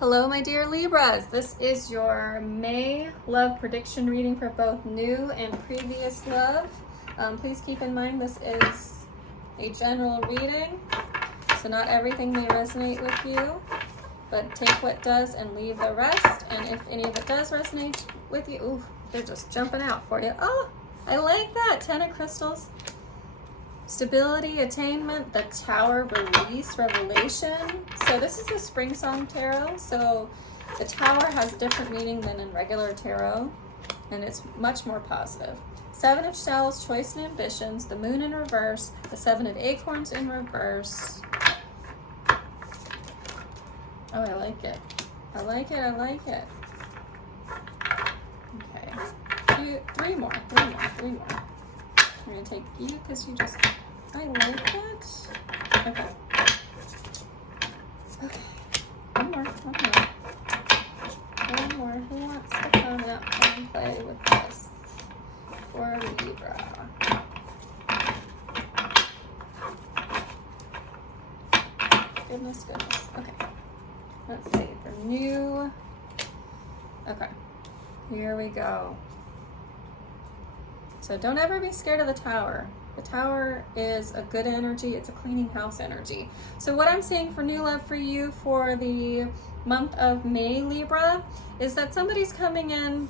Hello, my dear Libras. This is your May love prediction reading for both new and previous love. Please keep in mind this is a general reading, so not everything may resonate with you, but take what does and leave the rest. And if any of it does resonate with you, ooh, they're just jumping out for you. Oh, I like that. 10 of crystals. Stability, attainment, the Tower, release, revelation. So this is the Spring Song Tarot. So the Tower has a different meaning than in regular tarot, and it's much more positive. 7 of Shells, choice and ambitions, the Moon in reverse, the 7 of Acorns in reverse. Oh, I like it. I like it, I like it. Okay, three more. I'm gonna take you because you just, I like it. Okay. Okay. One more. Who wants to come out and play with this for Libra? Goodness. Okay. Let's see. For new. Okay. Here we go. So don't ever be scared of the Tower. The Tower is a good energy. It's a cleaning house energy. So what I'm saying for new love for you for the month of May, Libra, is that somebody's coming in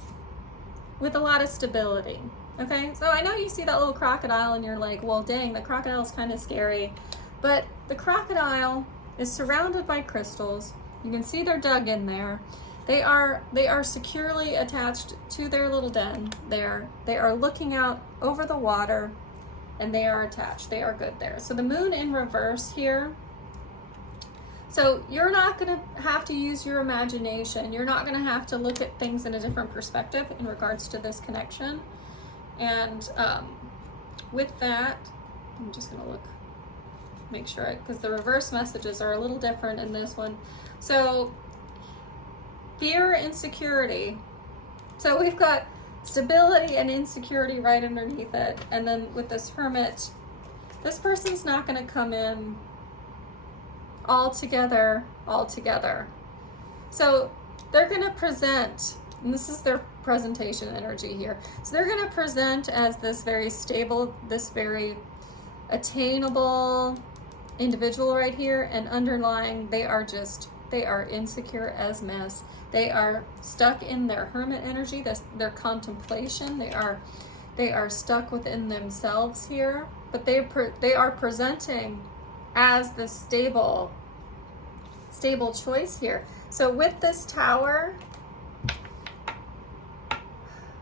with a lot of stability. Okay, so I know you see that little crocodile and you're like, well, dang, the crocodile's kind of scary. But the crocodile is surrounded by crystals. You can see they're dug in there. They are securely attached to their little den there. They are looking out over the water and they are attached. They are good there. So the Moon in reverse here. So you're not going to have to use your imagination. You're not going to have to look at things in a different perspective in regards to this connection. And with that, I'm just going to make sure, because the reverse messages are a little different in this one. So fear, insecurity. So we've got stability and insecurity right underneath it. And then with this Hermit, this person's not going to come in all together. So they're going to present, and this is their presentation energy here. So they're going to present as this very stable, this very attainable individual right here, and underlying they are insecure as mess. They are stuck in their Hermit energy, their contemplation. They are stuck within themselves here, but they are presenting as the stable choice here. So with this Tower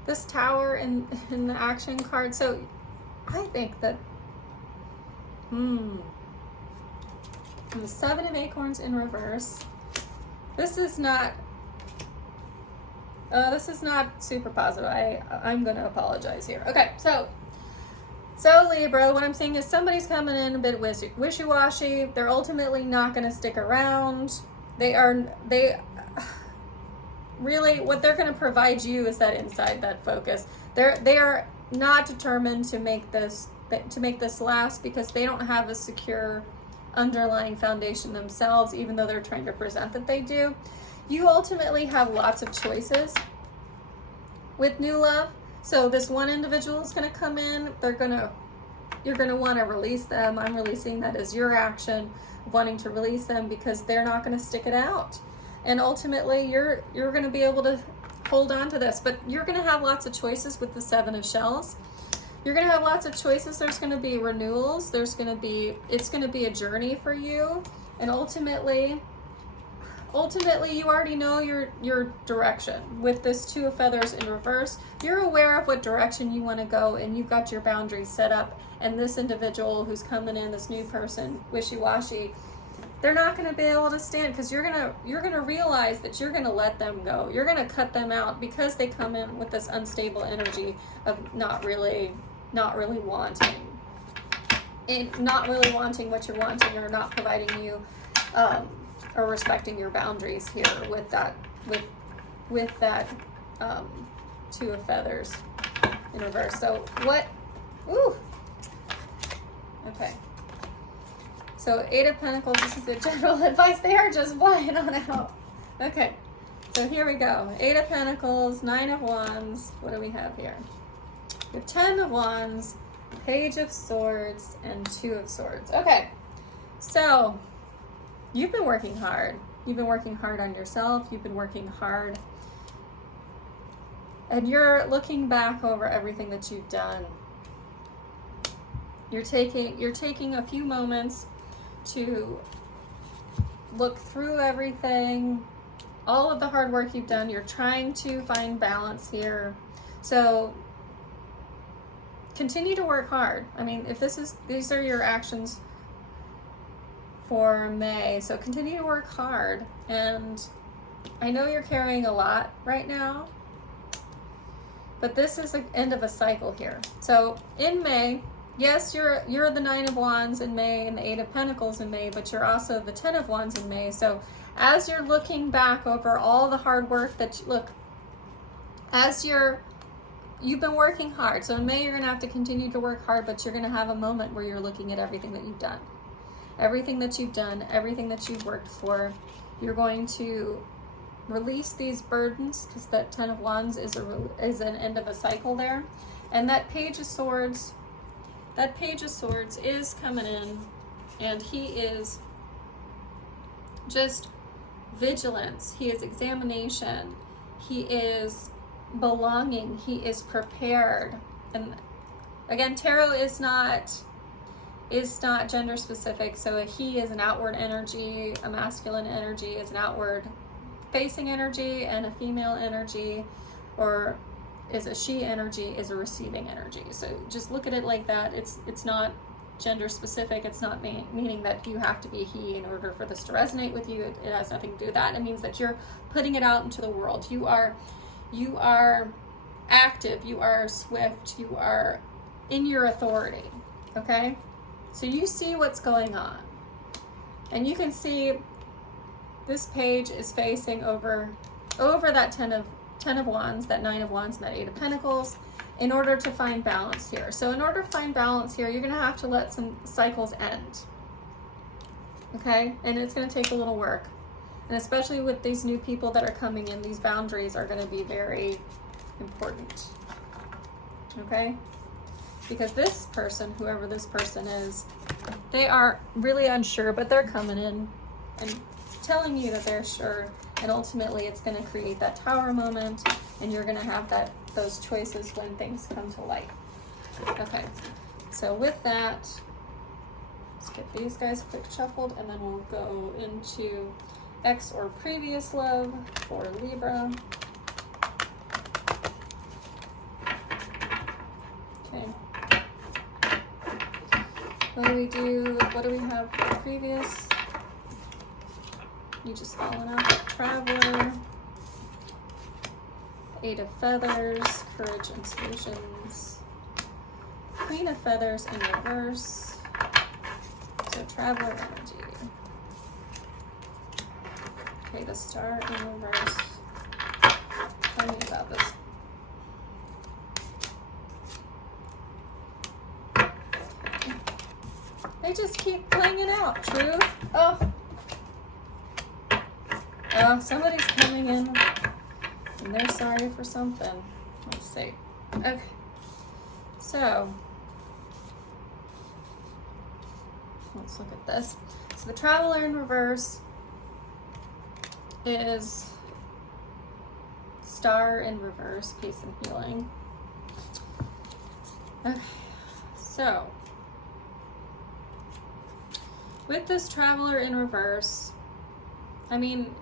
in the action card, so I think that the 7 of Acorns in reverse. This is not super positive. I'm going to apologize here. Okay, so Libra, what I'm saying is somebody's coming in a bit wishy-washy. They're ultimately not going to stick around. They really, what they're going to provide you is that insight, that focus. They are not determined to make this last, because they don't have a secure underlying foundation themselves, even though they're trying to present that they do. You ultimately have lots of choices with new love. So this one individual is going to come in. You're going to want to release them. I'm releasing that as your action, wanting to release them, because they're not going to stick it out. And ultimately, you're going to be able to hold on to this. But you're going to have lots of choices with the 7 of Shells. You're going to have lots of choices. There's going to be renewals. It's going to be a journey for you. And ultimately you already know your direction. With this 2 of Feathers in reverse, you're aware of what direction you want to go, and you've got your boundaries set up. And this individual who's coming in, this new person, wishy-washy, they're not going to be able to stand, because you're going to realize that you're going to let them go. You're going to cut them out, because they come in with this unstable energy of not really wanting what you're wanting, or not providing you or respecting your boundaries here with that 2 of Feathers in reverse. So what? Ooh. Okay. So 8 of Pentacles, this is the general advice. They are just flying on out. Okay, so here we go. 8 of Pentacles, 9 of Wands. What do we have here? We have 10 of Wands, Page of Swords, and 2 of Swords. Okay, so you've been working hard. You've been working hard on yourself. You've been working hard. And you're looking back over everything that you've done. You're taking a few moments to look through everything, all of the hard work you've done. You're trying to find balance here. So continue to work hard. I mean, if these are your actions for May, so continue to work hard. And I know you're carrying a lot right now, but this is the end of a cycle here. So in May, yes, you're the 9 of Wands in May and the 8 of Pentacles in May, but you're also the 10 of Wands in May. So as you're looking back over all the hard work that you've been working hard. So in May, you're gonna have to continue to work hard, but you're gonna have a moment where you're looking at everything that you've done. Everything that you've done, everything that you've worked for. You're going to release these burdens, because that 10 of Wands is an end of a cycle there. And that Page of Swords, is coming in, and he is just vigilance. He is examination. He is belonging. He is prepared. And again, tarot is not gender specific. So a he is an outward energy, a masculine energy is an outward facing energy, and a female energy, or is a she energy, is a receiving energy. So just look at it like that. It's not gender specific. It's not meaning that you have to be he in order for this to resonate with you. It has nothing to do with that. It means that you're putting it out into the world. You are active, you are swift, you are in your authority. Okay? So you see what's going on. And you can see this page is facing over that 10 of Wands, that 9 of Wands, and that 8 of Pentacles, in order to find balance here. So in order to find balance here, you're going to have to let some cycles end. Okay? And it's going to take a little work. And especially with these new people that are coming in, these boundaries are going to be very important. Okay? Because this person, whoever this person is, they are really unsure, but they're coming in and telling you that they're sure, and ultimately it's going to create that tower moment, and you're going to have those choices when things come to light. Okay, so with that, let's get these guys quick shuffled, and then we'll go into ex or previous love for Libra. Okay. What do we have for previous? You just fallen out. Traveler. 8 of Feathers. Courage and Solutions. Queen of Feathers in reverse. So Traveler energy. Okay, the Star in reverse. Tell me about this. They just keep playing it out. Truth. Oh, somebody's coming in and they're sorry for something. Let's see. Okay. So, let's look at this. So the Traveler in reverse is Star in reverse, peace and healing. Okay. So, with this Traveler in reverse, I mean,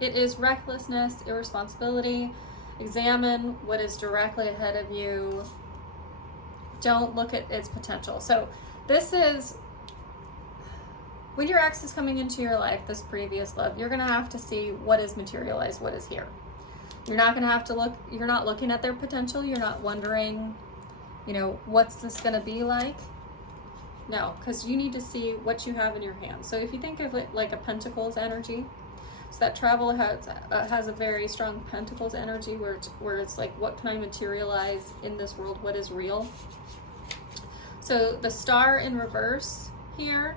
it is recklessness, irresponsibility. Examine what is directly ahead of you. Don't look at its potential. So this is, when your ex is coming into your life, this previous love, you're going to have to see what is materialized, what is here. You're not going to have to look, you're not looking at their potential. You're not wondering, what's this going to be like? No, because you need to see what you have in your hands. So if you think of it like a Pentacles energy, so that Travel has a very strong Pentacles energy where it's like, what can I materialize in this world? What is real? So the Star in reverse here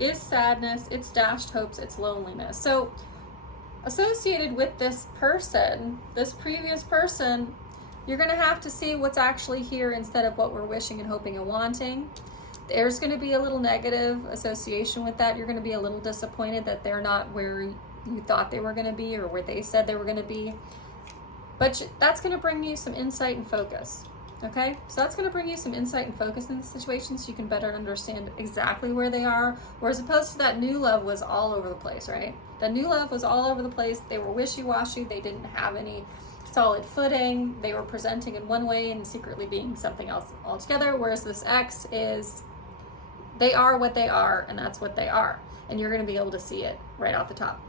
is sadness, it's dashed hopes, it's loneliness. So associated with this person, this previous person, you're going to have to see what's actually here instead of what we're wishing and hoping and wanting. There's going to be a little negative association with that. You're going to be a little disappointed that they're not where you thought they were going to be or where they said they were going to be. But that's going to bring you some insight and focus. Okay, so that's going to bring you some insight and focus in the situation so you can better understand exactly where they are. Whereas opposed to that new love was all over the place, right? The new love was all over the place. They were wishy-washy. They didn't have any solid footing. They were presenting in one way and secretly being something else altogether. Whereas this ex is, they are what they are, and that's what they are. And you're going to be able to see it right off the top.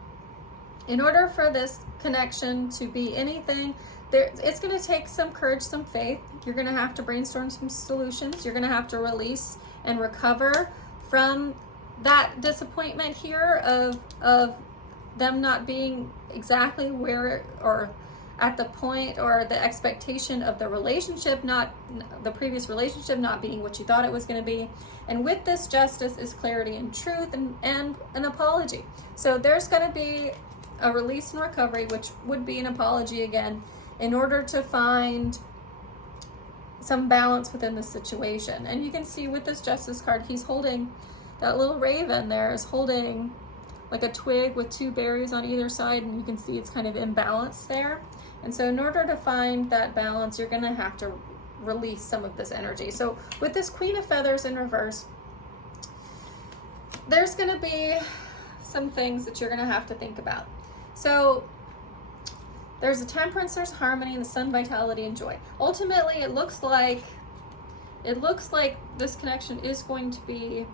In order for this connection to be anything, it's going to take some courage, some faith. You're going to have to brainstorm some solutions. You're going to have to release and recover from that disappointment here of them not being exactly where or at the point or the expectation of the relationship, not the previous relationship not being what you thought it was going to be. And with this justice is clarity and truth and an apology. So there's going to be a release and recovery, which would be an apology again, in order to find some balance within the situation. And you can see with this justice card, he's holding, that little raven there is holding like a twig with two berries on either side, and you can see it's kind of imbalanced there. And so in order to find that balance, you're going to have to release some of this energy. So with this Queen of Feathers in reverse, there's going to be some things that you're going to have to think about. So there's a temperance, there's harmony, and the sun, vitality, and joy. Ultimately, it looks like this connection is going to be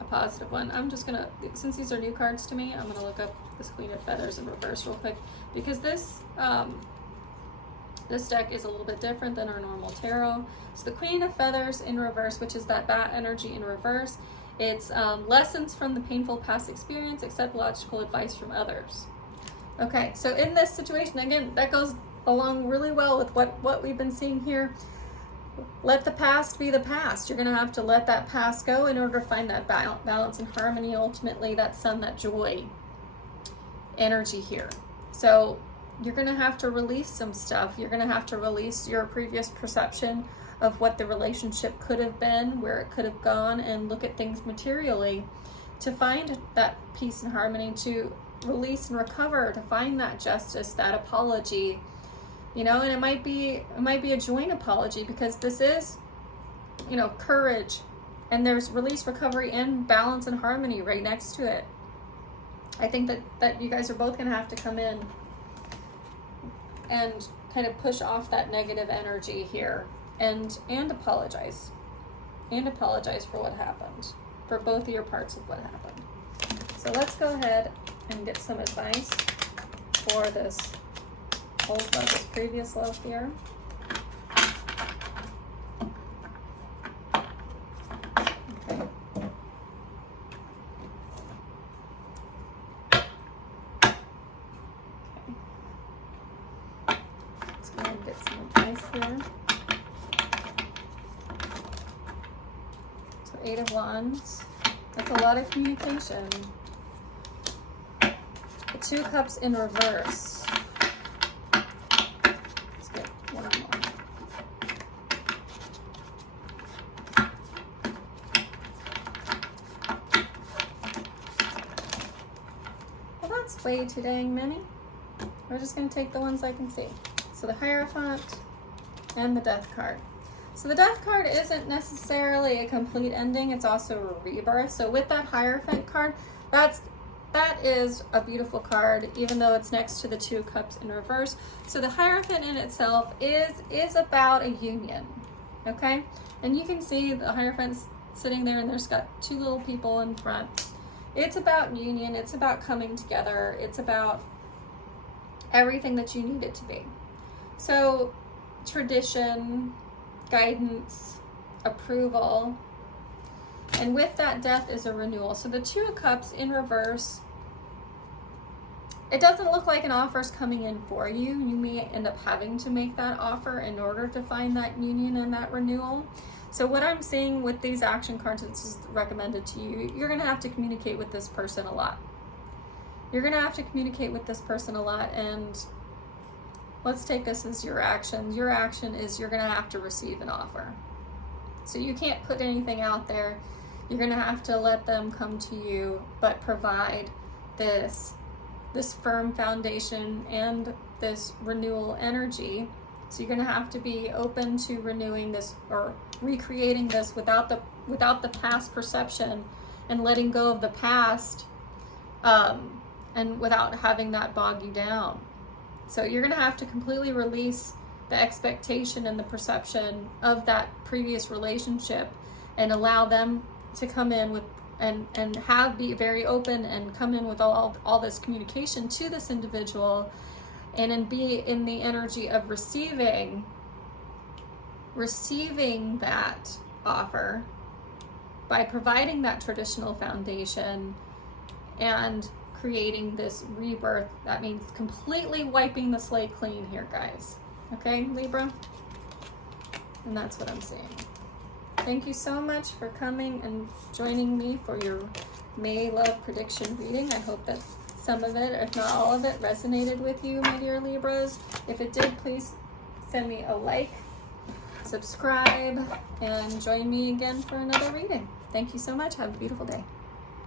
a positive one. I'm just gonna, since these are new cards to me, I'm gonna look up this Queen of Feathers in reverse real quick, because this deck is a little bit different than our normal tarot. So the Queen of Feathers in reverse, which is that bat energy in reverse, it's lessons from the painful past experience, accept logical advice from others. Okay, so in this situation, again, that goes along really well with what we've been seeing here. Let the past be the past. You're going to have to let that past go in order to find that balance and harmony, ultimately that sun, that joy energy here. So you're going to have to release some stuff. You're going to have to release your previous perception of what the relationship could have been, where it could have gone, and look at things materially to find that peace and harmony, to release and recover, to find that justice, that apology, you know. And it might be a joint apology, because this is, you know, courage, and there's release, recovery, and balance and harmony right next to it. I think that you guys are both going to have to come in and kind of push off that negative energy here and apologize for what happened, for both of your parts of what happened. So let's go ahead and get some advice for this old love, this previous love here. Okay. Let's go ahead and get some advice here. So 8 of Wands. That's a lot of communication. The 2 Cups in reverse. Let's get one more. Well, that's way too dang many. We're just going to take the ones I can see. So the Hierophant and the Death card. So the Death card isn't necessarily a complete ending, it's also a rebirth. So with that Hierophant card, that is a beautiful card, even though it's next to the 2 Cups in reverse. So the Hierophant in itself is about a union, okay? And you can see the Hierophant's sitting there, and there's got 2 little people in front. It's about union, it's about coming together, it's about everything that you need it to be. So tradition, guidance, approval, and with that Death is a renewal. So the 2 of Cups in reverse, it doesn't look like an offer's coming in for you. You may end up having to make that offer in order to find that union and that renewal. So what I'm seeing with these action cards, this is recommended to you, you're going to have to communicate with this person a lot. You're going to have to communicate with this person a lot, and let's take this as your action. Your action is you're going to have to receive an offer. So you can't put anything out there. You're going to have to let them come to you, but provide this firm foundation and this renewal energy. So you're going to have to be open to renewing this or recreating this without the past perception, and letting go of the past, and without having that bog you down. So you're going to have to completely release the expectation and the perception of that previous relationship, and allow them to come in with and be very open and come in with all this communication to this individual, and be in the energy of receiving that offer by providing that traditional foundation and creating this rebirth. That means completely wiping the slate clean here, guys. Okay, Libra? And that's what I'm seeing. Thank you so much for coming and joining me for your May love prediction reading. I hope that some of it, if not all of it, resonated with you, my dear Libras. If it did, please send me a like, subscribe, and join me again for another reading. Thank you so much. Have a beautiful day.